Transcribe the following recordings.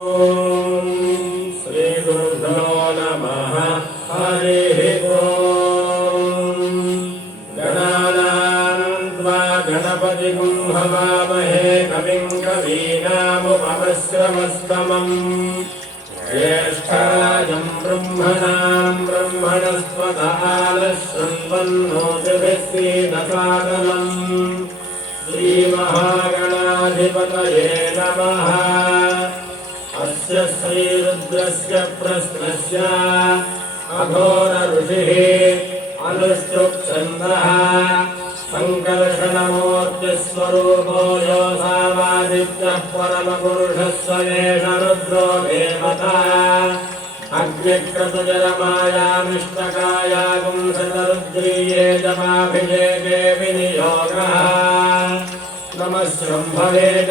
ॐ श्रीगुरुभ्यो नमः हरिः ॐ गणानां त्वा गणपतिगुं हवामहे कविं कवीनामुपमश्रमस्तमम् ज्येष्ठराजं ब्रह्मणां ब्रह्मणस्पदानः शृण्वन्नोतिभिः श्रीदसादनम् श्रीमहागणाधिपतये नमः अस्य श्रीरुद्रस्य प्रश्नस्य अघोरऋषिः अनुष्टुप्छन्दः सङ्कर्षणमूर्तिस्वरूपो योऽसावादित्यः परमपुरुषः स्वयेष रुद्रो देवता अग्निक्रतुजरमायामिष्टकाया पुंसतरुद्रीये जपाभिषेके विनियोगः नमः शम्भवे च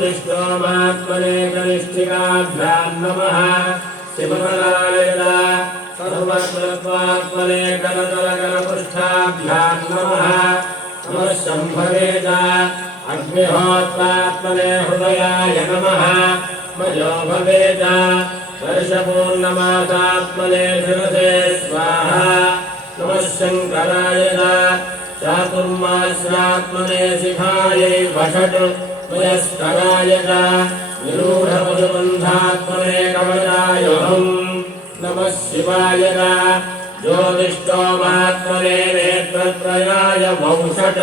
ज्योतिष्ठोमात्मने कनिष्ठिकाभ्याम् नमः शिवकराय च सर्वस्वत्वात्मने करतलकरपृष्ठाभ्याम् नमः शम्भवे च अग्निहोत्रात्मने हृदयाय नमः। मयो भवे च वर्षपूर्णमासात्मने शिरसे स्वाहा। नमः शङ्कराय चातुर्मास्यात्मने शिखायै वषट्। वयस्कराय च निरूढपशुबन्धात्मने कवचायोऽहम् नमः शिवाय च ज्योतिष्ठोमात्मने नेत्रत्रयाय वंषट्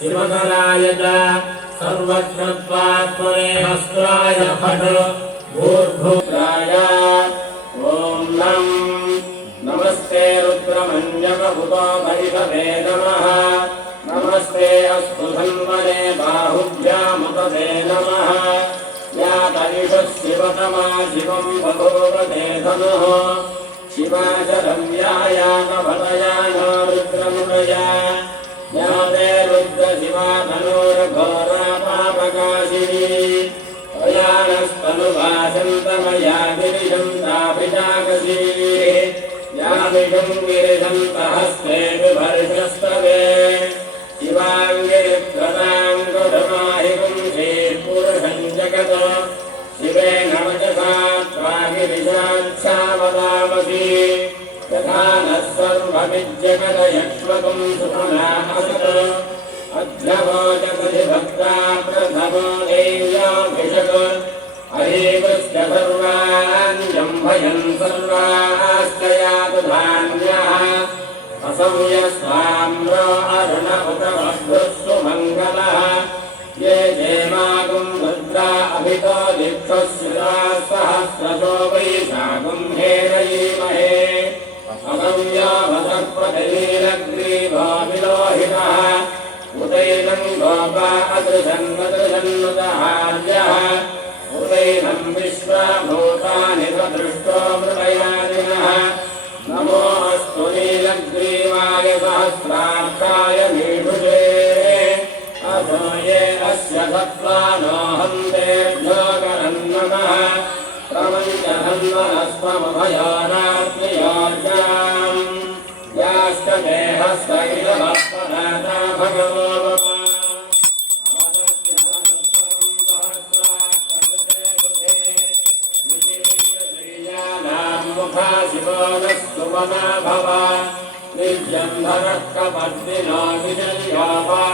शिवकराय च सर्वज्ञत्वात्मने अस्त्राय फट् भूर्भुत्राय ॐ नम् नमस्ते रुद्रमन्यकभुतो भैषवे नमः नमस्ते अस्तु धन्वने बाहुभ्यामुपदे नमः या परिषः शिवतमा शिवम् बभूवते धनुः शिवाचरव्यायामभटया नो रुद्रमुदया या ते रुद्रशिवा धनुर्घोरा पापकाशिनी प्रयाणस्तनुभाषन्तमया गिरिशन्ताभिजाकशी यामिषं गिरिशन्तहस्ते विभर्षस्तवे शिवाङ्गिरिप्रदाङ्गुढमाहिकं జగతో శివేన వచాత్వాగిరిజాక్షావదామసి తథా నర్వమిజ్జగదయక్ష్మకం సుఖనాహసత్ అధ్రవో జగతి భక్తా ప్రథమో దైవ్యాభిషక్ హరేవశ్చ సర్వాన్యంభయన్ సర్వాస్తయాతు ధాన్యः అసౌయస్వామ్రో అరుణ ఉత వృస్సు మంగళ रुद्रा अभितो दिक्षुश्रिता सहस्रशो वैशागुं हेरयीमहे असंयामसप्रतिलीलग्रीभो विलोहितः उदैनं गोपा अदृशन्नदृशन्नुतहार्यः उदैनं विश्वभूतानि सदृष्टो मृदयादिनः नमोऽस्तु नीलग्रीवाय सहस्रार्थाय ये अस्य सत्त्वानोऽहं तेभ्यो करन् नमः प्रपञ्चधन्वनस्त्वमभयोनात्मयोर्जाम् याश्च देहस्त इदमत्पदाता भगवो शिवो नस्तु मना भव निर्जन्धरः कपर्दिनो विजल्यापाणवागुं भुता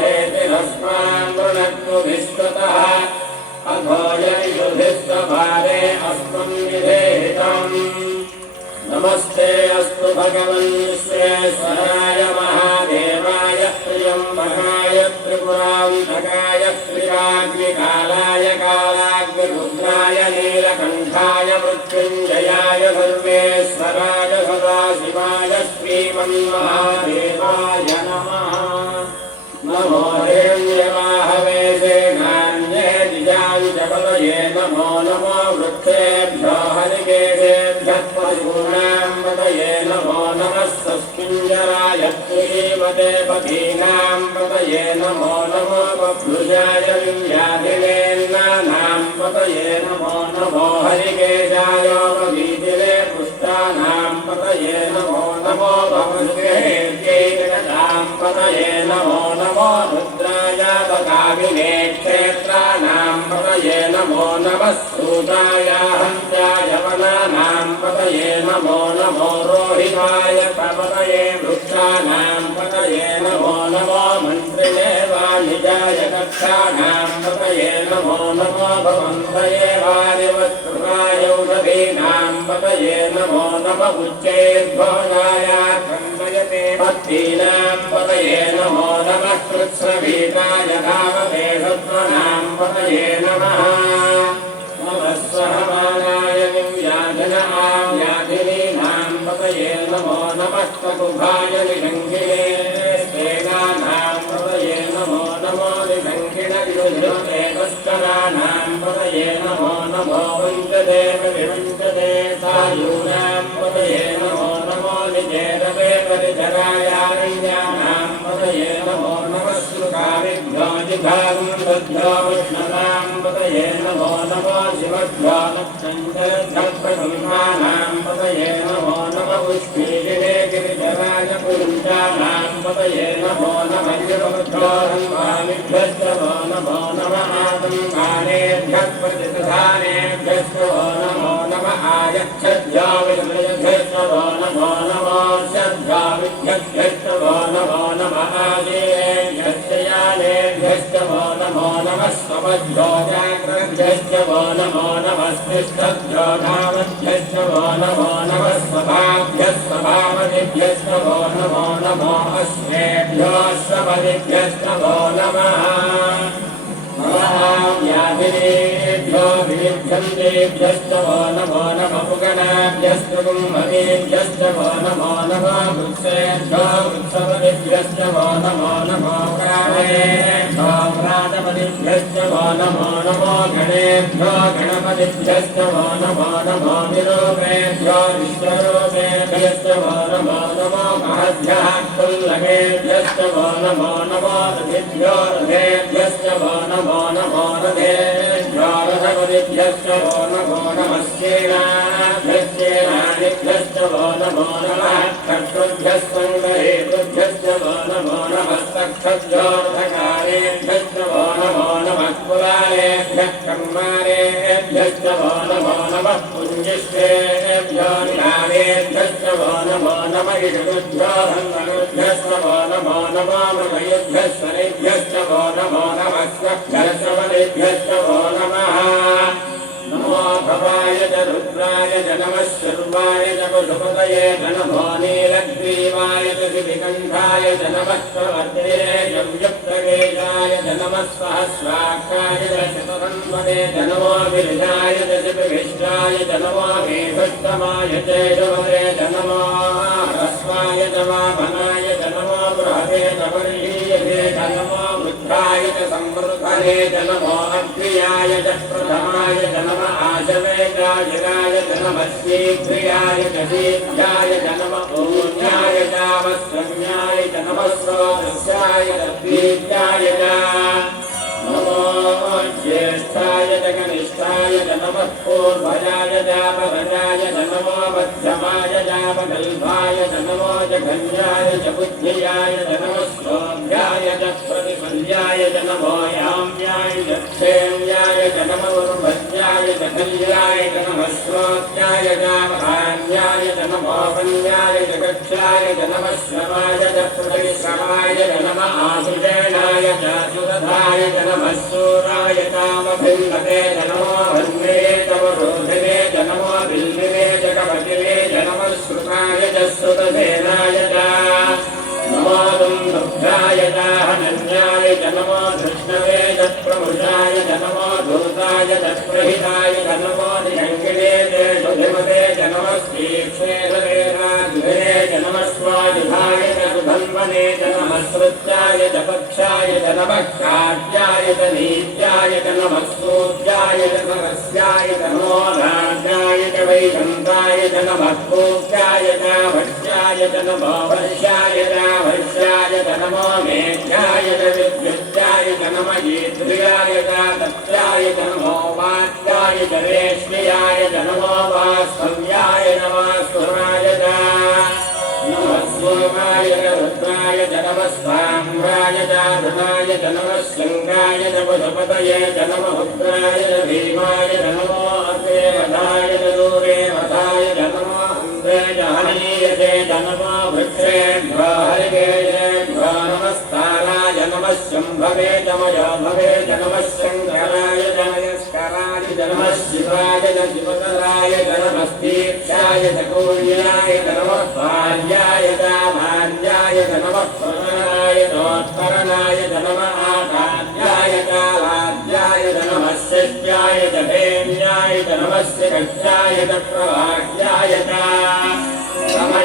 अघोययुधिस्तभारे अस्मन् विधेहितम् नमस्ते अस्तु भगवन् विश्वेश्वराय महादेवाय त्र्यम्बकाय त्रिपुरान्तकाय त्रिराग्निकालाय कालाग्निरुद्राय नीलकण्ठाय मृत्युञ्जयाय सर्वेश्वराय सदाशिवाय श्रीमन्महादेवाय नमः नमो हेम्यवाहवे सेनान्ये दिजाय जपतये नमो नमो वृक्षेभ्यो हरिकेशेभ्यः पशूनां पतये नमो नमः सस्मिञ्जराय श्रीमते पतीनां पतये नमो नमो बभ्रुजाय विव्याधिनेन्नानां पतये नमो नमो हरिकेशाय पवीतिले पुष्टानां पतये नमो नमो भवद्गेर्गेरटां पतये नमो नमो रुद्राय तकाविने क्षेत्राणां पतये नमो नमः सूताय हन्त्याय वनानां पतये नमो नमो रोहिताय पतये वृक्षाणां पतये नमो नमो मन्त्रिणे वाणिजाय कक्षाणां पतये नमो नमो भवन्तये वारिवस्कृताय औषधीनां पतये नमो नम उच्चैर्भोगाय खण्डयते भक्तीनां पतये नमो नमः कृत्स्नवीताय धावते सत्त्वनां पतये नमः नमः सहमानाय व्याधिनां व्याधिनीनां पतये नमो नमः ककुभाय निषङ्गिने स्वेदानां पतये नमो नमो निषङ्गिणविरुधते कष्टराणां पतये नमो नमो वञ्चते विवञ्चते सायूनां पतये नमो नमो निजेरवे परिचरायारण्यानां पतये नमो नमः पतये नमो नमो शिवभ्यो नक्षत्रधर्पसंहानां पतये नमो नमः पुष्पीजिने गिरिजराय पुरुषाणां पतये नमो नमः शिवभ्योऽहङ्कामिभ्यश्च वो नमो नमः आसंहानेभ्यः प्रतिधानेभ्यश्च वो नमो नमः आयच्छद्भ्यो विषयभ्यश्च वो नमो नमो शब्दाविभ्यभ्यश्च वो नमो नमः आदेभ्यश्च यानेभ्यश्च वो नमो नमः स्वपद्भ्यो जाग्रभ्यश्च वो नमो नमः स्पृष्टभ्यो धावभ्यश्च वो नमो नमः स्वभाभ्यः स्वभावदिभ्यश्च वो नमो नमो अश्वेभ्यो स्वपदिभ्यश्च वो नमः व्याधिनेभ्यो विनिभ्यन्तेभ्यश्च वो नमो नमः पुगणाभ्यश्च कुम्भवेभ्यश्च वो नमो नमः वृक्षेभ्यो वृक्षपतिभ्यश्च वो नमो नमो प्राणेभ्यो प्राणपतिभ्यश्च वो नमो नमो गणेभ्यो गणपतिभ्यश्च वो नमो नमो निरूपेभ्यो विश्वरूपेभ्यश्च वो नमो नमो महद्भ्यः कुल्लकेभ्यश्च वो नमो नमो रथिभ्यो रथेभ्यश्च वो नमो नमो रथेभ्यो रथपतिभ्यश्च वो नमो नमः सेनाभ्यश्चेनादिभ्यश्च वो नमो नमः खट्वभ्यस्सङ्गहेतुभ्यश्च वो नमो नमः सक्षभ्योऽर्थकारेभ्यश्च वो नमो नमः कुलालेभ्यः कर्मारेभ्यश्च वो नमो नमः पुञ्जिष्टेभ्यो निरालेभ्यश्च वो नमो नमः इषुभ्यो हङ्गरुभ्यश्च वो नमो नमो मृगयुभ्यः स्वरेभ्यश्च वो नमो नमः स्वभ्यश्च च रुद्राय च नमः शर्वाय च पशुपतये च नमो नीलग्रीवाय च शिबिकण्ठाय च नमः प्रवर्तये च व्युक्तकेशाय च नमः सहस्राक्षाय च शतधन्वने च नमो गिरिजाय च शिबिभिष्टाय च नमो मेघष्टमाय च यशवरे च नमो ह्रस्वाय च वामनाय च नमो बृहते च वर्षीयते च नमो वृद्धाय च संवृद्धने च नमो अग्र्याय च प्रथमाय च नमः आशवेगाय च नमः शीघ्रियाय च शीघ्राय च नमः ज्येष्ठाय च कनिष्ठाय च नमः पूर्वजाय च परजाय च नमो मध्यमाय च पगल्भाय च नमो जघन्याय च बुद्धियाय च नमः श्रोभ्याय च प्रतिपल्याय च नमो याम्याय च क्षेम्याय च नमो उर्भज्याय च कल्याय च नमः श्रोत्याय च महान्याय च नमो वन्याय च कक्षाय च नमः श्रवाय च प्रतिश्रवाय च नमः आसुजेनाय च सुरधाय च नमः सूराय चामभिन्नते च नमो भन्ने च वरोधिने च नमो बिल्विने च कपटिने च नमः श्रुताय च श्रुतसेनाय च नमो दुन्दुभ्राय च हनन्याय च नमो धृष्णवे च प्रमुषाय च नमो धूताय च प्रहिताय च नमो निषङ्गिणे च सुधिमते च नमः श्रीक्षेत्रवेदाद्भे च नमः स्वायुधाय च सुधन्वने च नमः श्रुत्याय च पक्षाय च नमः काव्याय च नीत्याय च नमः सूर्याय च नमस्याय च नमो राजाय च वैकुण्ठाय च नमः पूज्याय च वश्याय च नमो वर्षाय च वर्षाय च नमो मेघ्याय च विद्युत्याय च नमः गीत्रियाय च तत्याय च नमो वाक्याय च रेश्म्याय च नमो वास्तव्याय नमः सुराय च नमः सोमाय च रुद्राय च नमः साम्राय च धनाय च नमः शृङ्गाय च पशुपतये च नमः उग्राय च भीमाय च नमो अग्रेवधाय च दूरेवधाय च नमो अन्ध्रे च हनीयसे च नमो वृक्षेभ्यो हरिकेशेभ्यो नमस्ताराय नमः शम्भवे च मयो भवे च नमः शङ्कराय च नमस्कराय च नमः शिवाय च शिवकराय च नमस्तीक्षाय च कौल्याय च नमः पार्याय च भार्याय च नमः प्रकरणाय चोत्तरणाय च नमः आकार्याय च लाज्याय च नमः शिष्याय च धेन्याय च नमः शिखस्याय च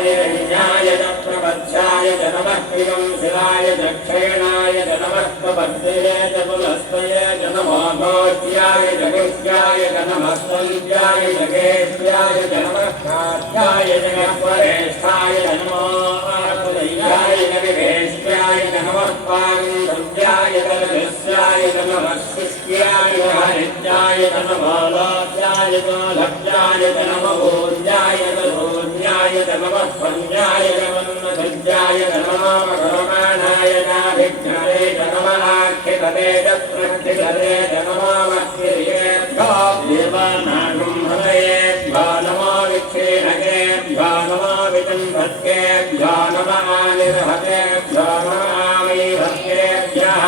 प्रभाग्याय च समयज्ञाय च प्रबध्याय च नमः प्रियं शिलाय च क्षयणाय च नमः प्रबद्धये च पुनस्तये च नमो गोच्याय च गुह्याय च नमः सन्ध्याय च गेभ्याय च नमः कात्याय च परेष्ठाय च नमो आत्मदय्याय च विभेष्ट्याय च नमः पाण्डव्याय च रजस्याय च नमः शुष्क्याय च हरिद्याय च नमो लोक्याय च लभ्याय च नमः भोज्याय च भोज्याय च नमः पञ्चाय च वन्नसज्जाय च नमः मकरमाणाय नाभिघ्नरे च नमः आख्यतते च प्रक्षितते च नमो मह्येभ्यो देवानागुम्भवेभ्यो नमो विक्षीणकेभ्यो नमो विचिन्भत्केभ्यो नमः निर्हतेभ्यो नमः आमैभक्तेभ्यः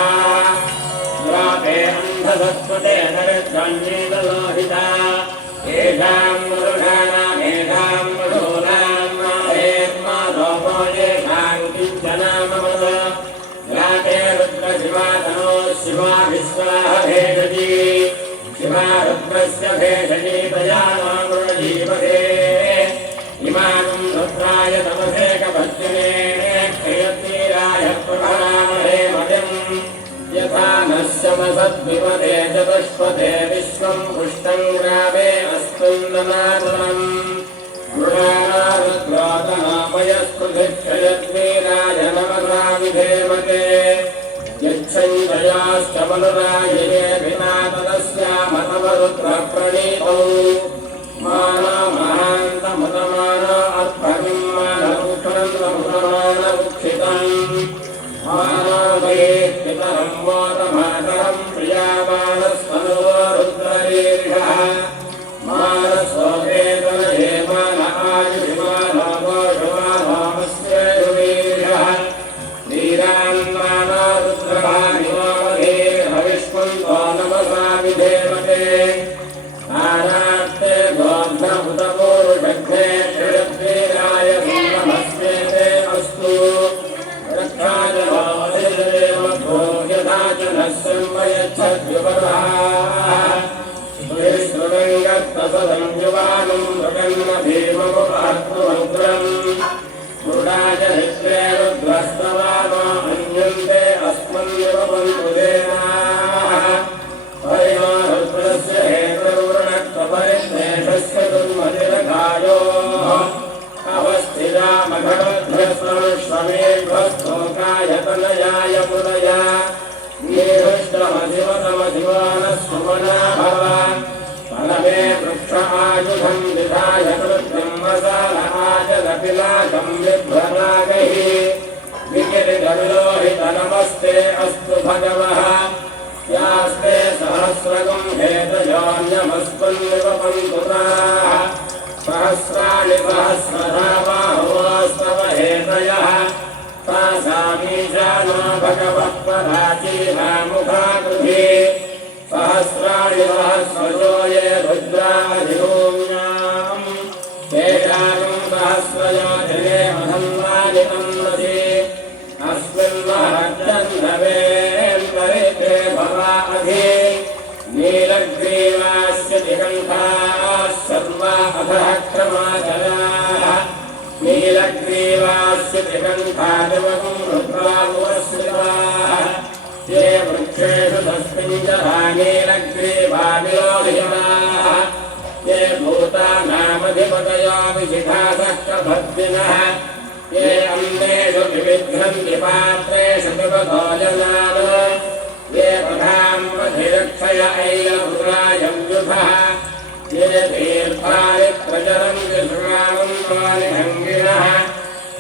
द्वापे अन्धसत्त्वते नरध्वन्येतलोहिता शिवा विश्वाह भेषजी शिवा रुद्रस्य भेषजी तया मामृजीवहे इमानं रुद्राय तमसेकभज्जने क्षयतीराय प्रभरामहे मयम् यथा नश्यमसद्विपदे चतुष्पदे विश्वम् पुष्टम् ग्रावे अस्मिन्ननादनम् मृगारुद्रोतनापयस्पृथिक्षयद्वीराय नमसा विधेमते यच्छञ्जयाश्चमनुराययेऽभिनातदस्यामतवरुद्रप्रणीतौ मानो महान्तमुदमान अर्भगिं मानमुखनन्दमुदमानमुक्षितम् मानवये पितरं वातमातरं प्रियामानस्मनो रुद्ररीर्षः अस्तु भगवः यास्ते सहस्रगम् हेतयोन्यमस्मन्निवपन्तुताः सहस्राणि सहस्रधा बाहुवास्तव हेतयः तासामीशानो भगवः पराचीनामुखाकृभि सहस्राणि सहस्रजो ये रुद्राधिभूम्याम् तेषाम् सहस्राणि सहस्रयोजने महन्वानि पर्वाधे नीलग्रीवास्य निगन्धाः सर्वा अधः नीलग्रीवास्य निगन्धादिवम् रुद्रामुपस्थिताः ये वृक्षेषु तस्मिन् च भानीलग्रीवादिलोभिजनाः ये भूतानामधिपतयो ये अन्येषु विविध्रन्ति पात्रेषु पिबतो जनाः ये प्रधाम्पधिरक्षय ऐलपुरायव्युधः ये दीर्घानि प्रचरन्ति श्रावन्तानि भङ्गिनः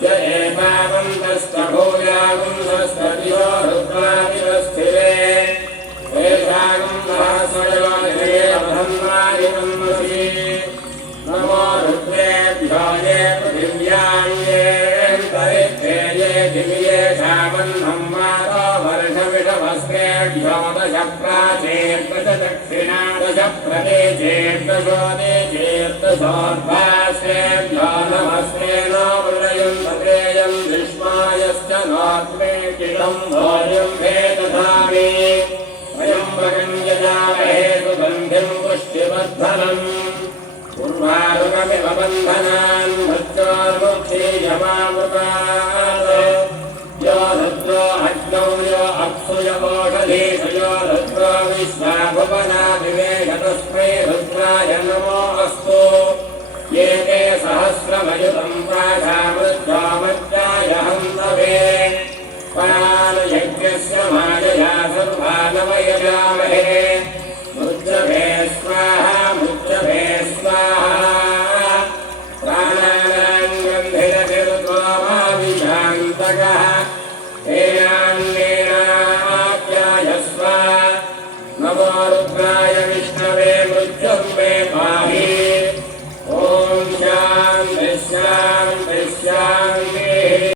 य एतावन्तस्तभूयागुन्दस्तदियो रुद्रादिवस्थिरे तेषागम् सहस्रयोजने ब्रह्माणि नन्दसि नमो रुद्रेभ्यो प्रदेशेर्दशोदेशेर्दशोर्भासेभ्यो नमस्ते नो वृणयम् भद्रेयम् विष्मायश्च नोऽग्ने किलम् भोर्यम् हे दधामि वयम् वयम् यजामहे सुगन्धिम् पुष्टिवर्धनम् पूर्वारुगमिव बन्धनान् भक्तोर्मुक्षीयमामृतात् यो रुद्रो हज ओषधीषु यो रुद्रो विश्वा भुवनादिवेश तस्मै रुद्राय नमो अस्तु ये ते सहस्रमयुतं प्राशामृत्योमज्जाय